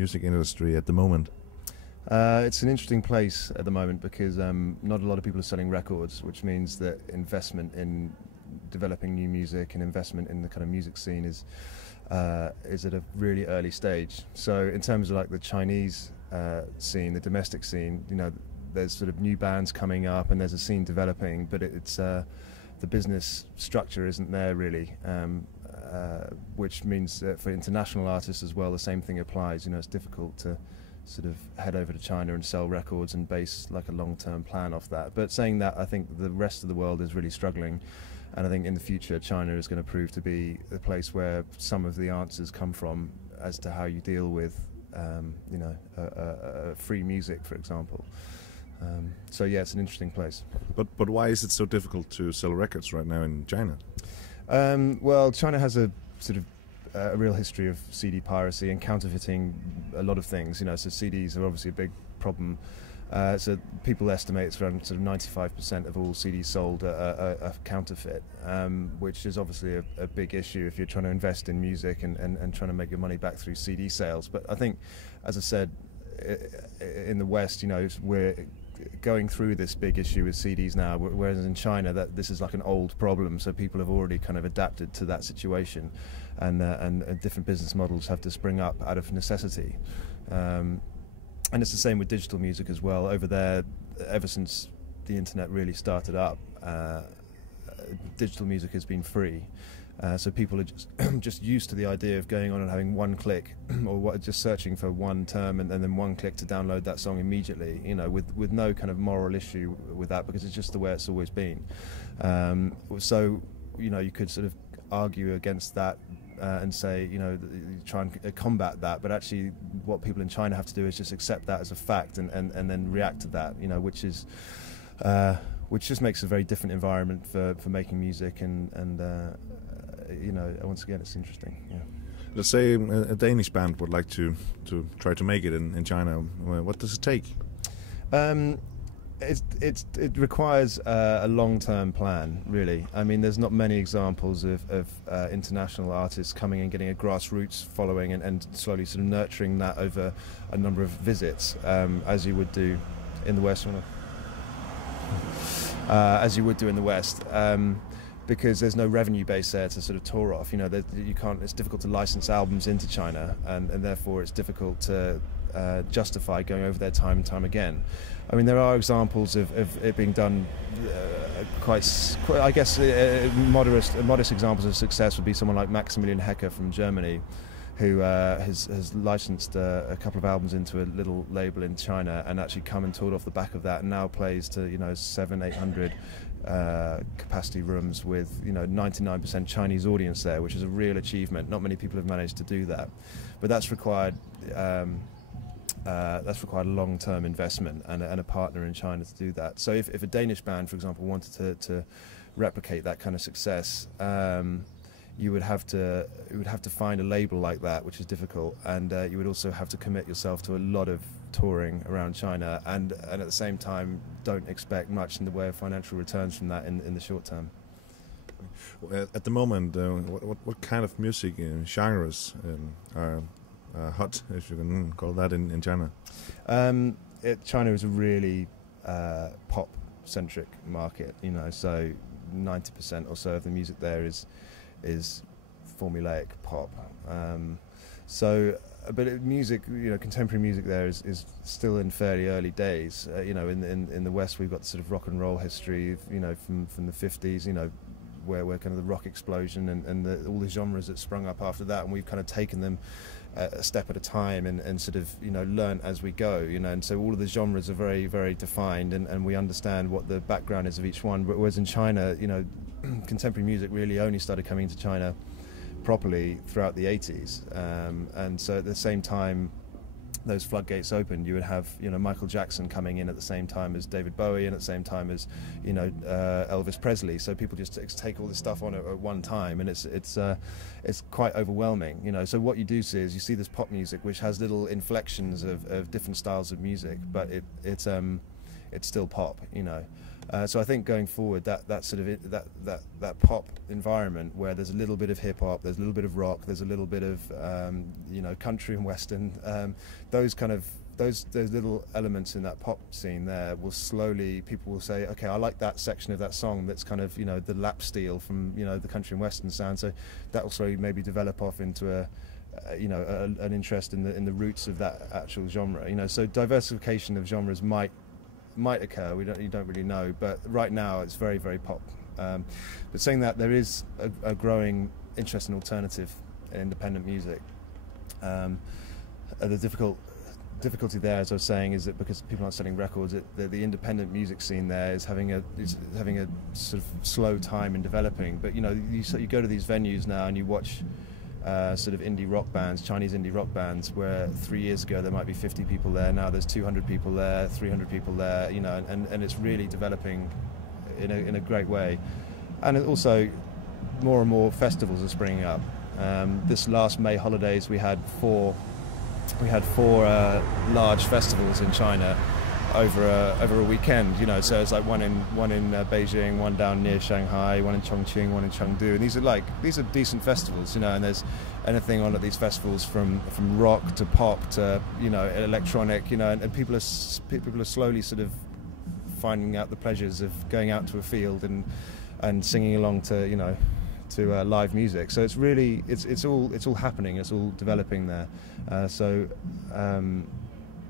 music industry at the moment? It's an interesting place at the moment because not a lot of people are selling records, which means that investment in developing new music and investment in the kind of music scene is at a really early stage. So in terms of like the Chinese scene, the domestic scene, you know, there's sort of new bands coming up and there's a scene developing, but it's the business structure isn't there really, which means that for international artists as well, the same thing applies. You know, it's difficult to sort of head over to China and sell records and base like a long-term plan off that. But saying that, I think the rest of the world is really struggling, and I think in the future China is going to prove to be the place where some of the answers come from as to how you deal with you know, free music, for example. So yeah, it's an interesting place. But why is it so difficult to sell records right now in China? Well, China has a sort of a real history of CD piracy and counterfeiting a lot of things. You know, so CDs are obviously a big problem. So people estimate it's around sort of 95% of all CDs sold are counterfeit, which is obviously a big issue if you're trying to invest in music and trying to make your money back through CD sales. But I think, as I said, in the West, you know, we're going through this big issue with CDs now, whereas in China that this is like an old problem, so people have already kind of adapted to that situation, and different business models have to spring up out of necessity. And it's the same with digital music as well. Over there, ever since the internet really started up, digital music has been free. So people are just used to the idea of going on and having one click, or just searching for one term and then one click to download that song immediately. You know, with no kind of moral issue with that, because it's just the way it's always been. So you know, you could sort of argue against that and say, you know, try and combat that, but actually what people in China have to do is just accept that as a fact and then react to that. You know, which just makes a very different environment for making music and you know, once again, it's interesting. Yeah. Let's say a Danish band would like to try to make it in China. What does it take? It requires a long-term plan, really. I mean, there's not many examples of international artists coming and getting a grassroots following and slowly sort of nurturing that over a number of visits, as you would do in the West. As you would do in the West. Because there's no revenue base there to sort of tour off. You know, you can't. It's difficult to license albums into China, and therefore it's difficult to justify going over there time and time again. I mean, there are examples of it being done quite I guess, modest examples of success would be someone like Maximilian Hecker from Germany, who has licensed a couple of albums into a little label in China and actually come and toured off the back of that, and now plays to, you know, 700-800 capacity rooms with, you know, 99% Chinese audience there, which is a real achievement. Not many people have managed to do that, but that's required long-term investment and a partner in China to do that. So if a Danish band, for example, wanted to replicate that kind of success, you would have to find a label like that, which is difficult, and you would also have to commit yourself to a lot of touring around China, and at the same time don't expect much in the way of financial returns from that in the short term. At the moment, what kind of music genres are hot, if you can call that, in China? China is a really pop-centric market, you know, so 90% or so of the music there is formulaic pop. But music, you know, contemporary music there is still in fairly early days. You know, in the West we've got sort of rock and roll history, you know, from the 50s, you know, where kind of the rock explosion and all the genres that sprung up after that, and we've kind of taken them a step at a time and sort of, you know, learn as we go, you know, and so all of the genres are very, very defined, and we understand what the background is of each one. But whereas in China, you know, contemporary music really only started coming to China properly throughout the 80s, and so at the same time those floodgates opened, you would have, you know, Michael Jackson coming in at the same time as David Bowie and at the same time as, you know, Elvis Presley. So people just take all this stuff on at one time, and it's quite overwhelming, you know. So what you do see is you see this pop music which has little inflections of different styles of music, but it's still pop, you know. So I think going forward, that sort of that pop environment where there's a little bit of hip hop, there's a little bit of rock, there's a little bit of you know, country and western, those little elements in that pop scene there will slowly, people will say, okay, I like that section of that song that's kind of, you know, the lap steel from, you know, the country and western sound. So that will slowly maybe develop off into you know, an interest in the roots of that actual genre. You know, so diversification of genres might occur. You don't really know, but right now it's very, very pop. But saying that, there is a growing interest in alternative and independent music. The difficulty there, as I was saying, is that because people aren't selling records, the independent music scene there is having a sort of slow time in developing. But you know, you go to these venues now and you watch sort of indie rock bands, Chinese indie rock bands, where 3 years ago there might be 50 people there. Now there's 200 people there, 300 people there. You know, and it's really developing in a great way. And also, more and more festivals are springing up. This last May holidays, we had four large festivals in China over a weekend. You know, so it's like one in Beijing, one down near Shanghai, one in Chongqing, one in Chengdu, and these are decent festivals. You know, and there's anything on at these festivals from rock to pop to, you know, electronic. You know, and people are slowly sort of finding out the pleasures of going out to a field and singing along to, you know, to live music. So it's really it's all happening. It's all developing there.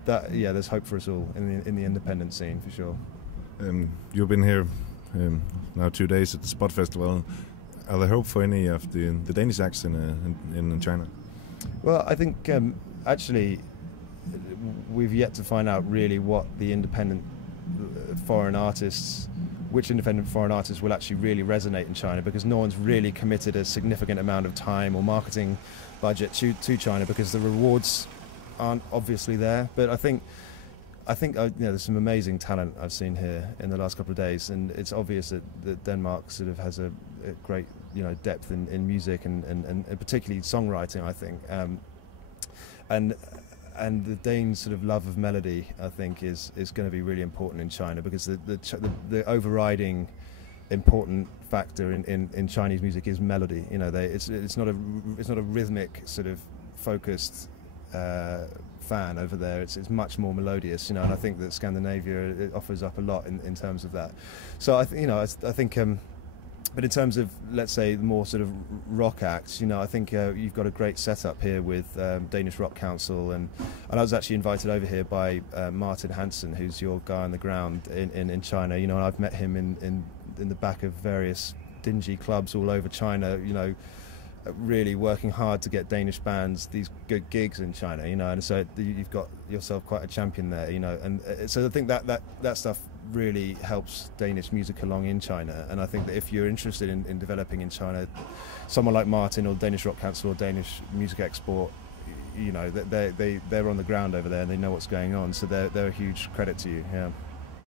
There's hope for us all in the independent scene for sure. You've been here now 2 days at the Spot Festival. Are there hope for any of the Danish acts in China? Well, I think actually we've yet to find out really what the independent foreign artists. Which independent foreign artists will actually really resonate in China, because no one's really committed a significant amount of time or marketing budget to China, because the rewards aren't obviously there. But I think you know, there's some amazing talent I've seen here in the last couple of days, and it's obvious that Denmark sort of has a great, you know, depth in music and particularly songwriting, I think. And the Danes' sort of love of melody, I think, is going to be really important in China, because the overriding important factor in Chinese music is melody. You know, it's not a rhythmic sort of focused fan over there. It's much more melodious. You know, and I think that Scandinavia, it offers up a lot in terms of that. So I think. But in terms of, let's say, the more sort of rock acts, you know, I think you've got a great setup here with Danish Rock Council, and I was actually invited over here by Martin Hansen, who's your guy on the ground in China. You know, and I've met him in the back of various dingy clubs all over China. You know, really working hard to get Danish bands these good gigs in China. You know, and so you've got yourself quite a champion there. You know, and so I think that stuff really helps Danish music along in China. And I think that if you're interested in developing in China, someone like Martin or Danish Rock Council or Danish Music Export, you know, they're on the ground over there and they know what's going on, so they're a huge credit to you. Yeah.